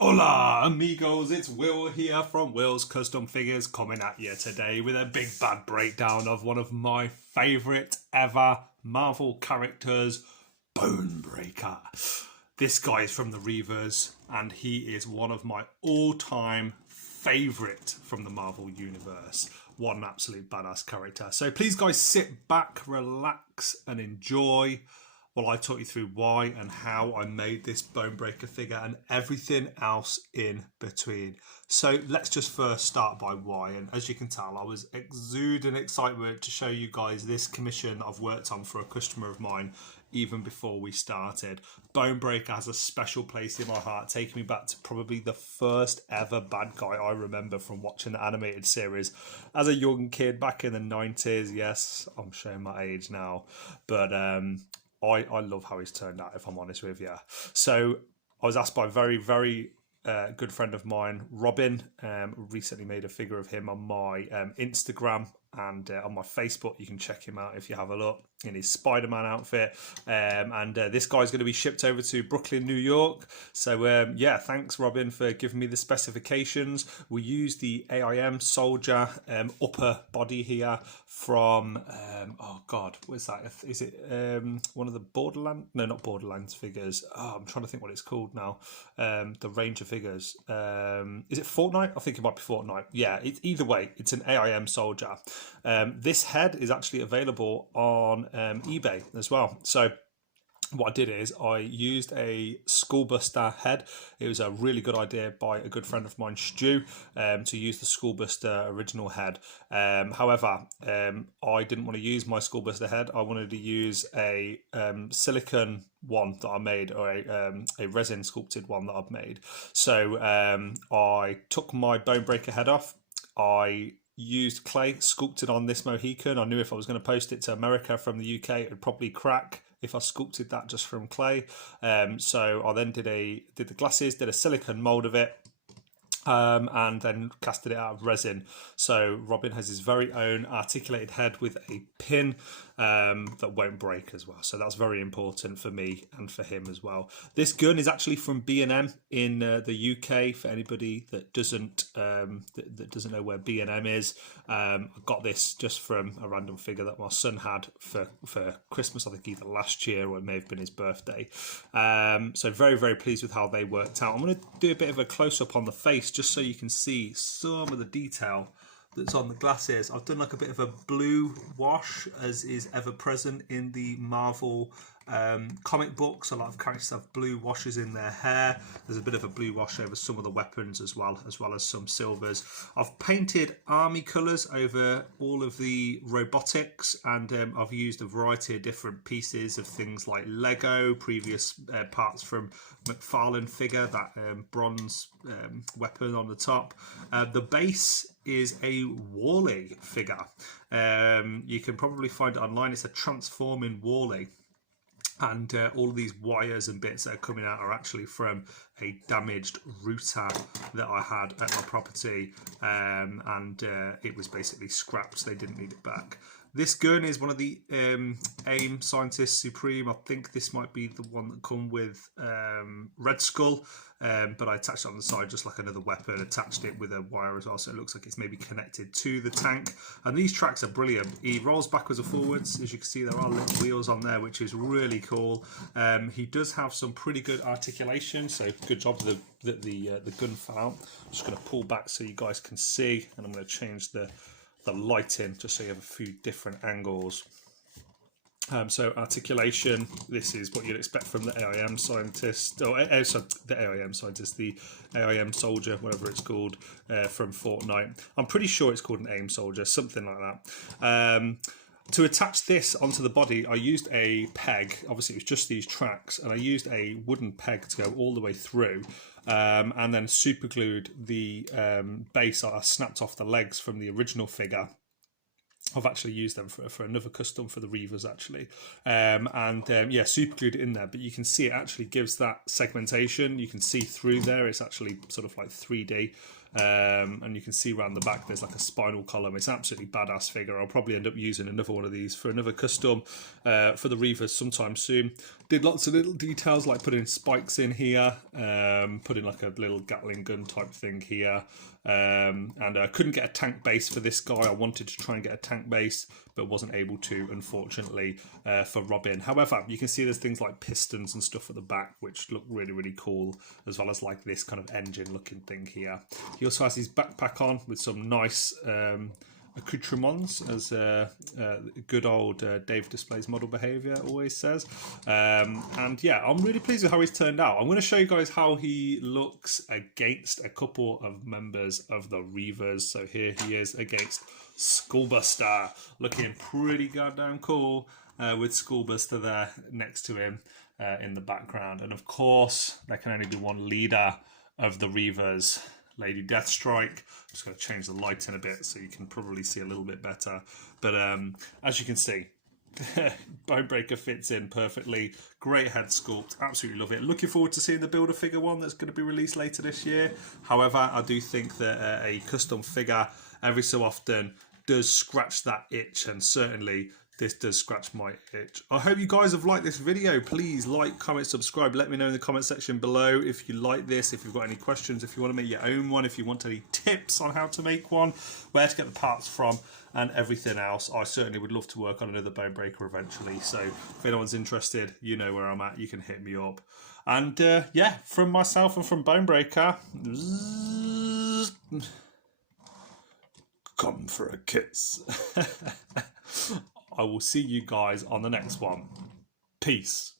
Hola amigos, it's Will here from Will's Custom Figures coming at you today with a big bad breakdown of one of my favourite ever Marvel characters, Bonebreaker. This guy is from the Reavers and he is one of my all-time favourite from the Marvel Universe. What an absolute badass character. So please guys sit back, relax and enjoy while I talk you through why and how I made this Bonebreaker figure and everything else in between. So let's just first start by why. And as you can tell, I was exuding excitement to show you guys this commission I've worked on for a customer of mine even before we started. Bonebreaker has a special place in my heart, taking me back to probably the first ever bad guy I remember from watching the animated series as a young kid back in the 90s. Yes, I'm showing my age now, but I love how he's turned out, if I'm honest with you. So I was asked by a very good friend of mine, Robin, recently made a figure of him on my Instagram and on my Facebook. You can check him out if you have a look in his Spider-Man outfit. This guy's going to be shipped over to Brooklyn, New York. So yeah, thanks Robin for giving me the specifications. We use the AIM soldier upper body here from oh god, what is that? Is it one of the Borderlands? No, not Borderlands figures. Oh, I'm trying to think what it's called now. The range of figures. Is it Fortnite? I think it might be Fortnite. Yeah, either way, it's an AIM soldier. This head is actually available on eBay as well. So what I did is I used a Skullbuster head. It was a really good idea by a good friend of mine, Stu, to use the Skullbuster original head. However, I didn't want to use my Skullbuster head. I wanted to use a silicone one that I made, or a resin sculpted one that I've made. So I took my Bonebreaker head off. I used clay sculpted on this Mohican. I knew if I was going to post it to America from the UK, it would probably crack if I sculpted that just from clay. So I then did the glasses, did a silicone mold of it, and then casted it out of resin. So Robin has his very own articulated head with a pin that won't break as well. So that's very important for me and for him as well. This gun is actually from B&M in the UK. For anybody that doesn't know where B&M is, I got this just from a random figure that my son had for Christmas. I think either last year or it may have been his birthday. So very pleased with how they worked out. I'm going to do a bit of a close up on the face just so you can see some of the detail that's on the glasses. I've done like a bit of a blue wash, as is ever present in the Marvel comic books. A lot of characters have blue washes in their hair. There's a bit of a blue wash over some of the weapons as well as some silvers. I've painted army colours over all of the robotics, and I've used a variety of different pieces of things like Lego, previous parts from McFarlane figure, that bronze weapon on the top. The base is a Wally figure. You can probably find it online. It's a transforming Wally. And all of these wires and bits that are coming out are actually from a damaged router that I had at my property, and it was basically scrapped, so they didn't need it back. This gun is one of the AIM Scientist Supreme. I think this might be the one that come with Red Skull, but I attached it on the side just like another weapon, attached it with a wire as well, so it looks like it's maybe connected to the tank. And these tracks are brilliant. He rolls backwards or forwards. As you can see, there are little wheels on there, which is really cool. He does have some pretty good articulation, so good job that the gun fell out. I'm just going to pull back so you guys can see, and I'm going to change the lighting just so you have a few different angles. So articulation, this is what you'd expect from the AIM scientist, or the AIM scientist, the AIM soldier, whatever it's called, from Fortnite. I'm pretty sure it's called an AIM soldier, something like that. To attach this onto the body, I used a peg. Obviously, it was just these tracks, and I used a wooden peg to go all the way through, and then super glued the base. I snapped off the legs from the original figure. I've actually used them for another custom for the Reavers actually, yeah, super glued it in there. But you can see it actually gives that segmentation. You can see through there. It's actually sort of like 3D And you can see around the back there's like a spinal column. It's absolutely badass figure. I'll probably end up using another one of these for another custom for the Reavers sometime soon. Did lots of little details like putting spikes in here, putting like a little Gatling gun type thing here, and I couldn't get a tank base for this guy. I wanted to try and get a tank base but wasn't able to, unfortunately, for Robin. However, you can see there's things like pistons and stuff at the back which look really, really cool, as well as like this kind of engine looking thing here. He also has his backpack on with some nice accoutrements, as good old Dave Displays model behaviour always says. And yeah, I'm really pleased with how he's turned out. I'm going to show you guys how he looks against a couple of members of the Reavers. So here he is against Skullbuster, looking pretty goddamn cool, with Skullbuster there next to him in the background. And of course, there can only be one leader of the Reavers, Lady Deathstrike. I'm just going to change the lighting a bit so you can probably see a little bit better. But as you can see, Bonebreaker fits in perfectly. Great head sculpt, absolutely love it. Looking forward to seeing the Build-A-Figure one that's going to be released later this year. However, I do think that a custom figure every so often does scratch that itch, and certainly this does scratch my itch. I hope you guys have liked this video. Please like, comment, subscribe. Let me know in the comment section below if you like this, if you've got any questions, if you want to make your own one, if you want any tips on how to make one, where to get the parts from, and everything else. I certainly would love to work on another Bonebreaker eventually. So if anyone's interested, you know where I'm at. You can hit me up. And yeah, from myself and from Bonebreaker, come for a kiss. I will see you guys on the next one. Peace.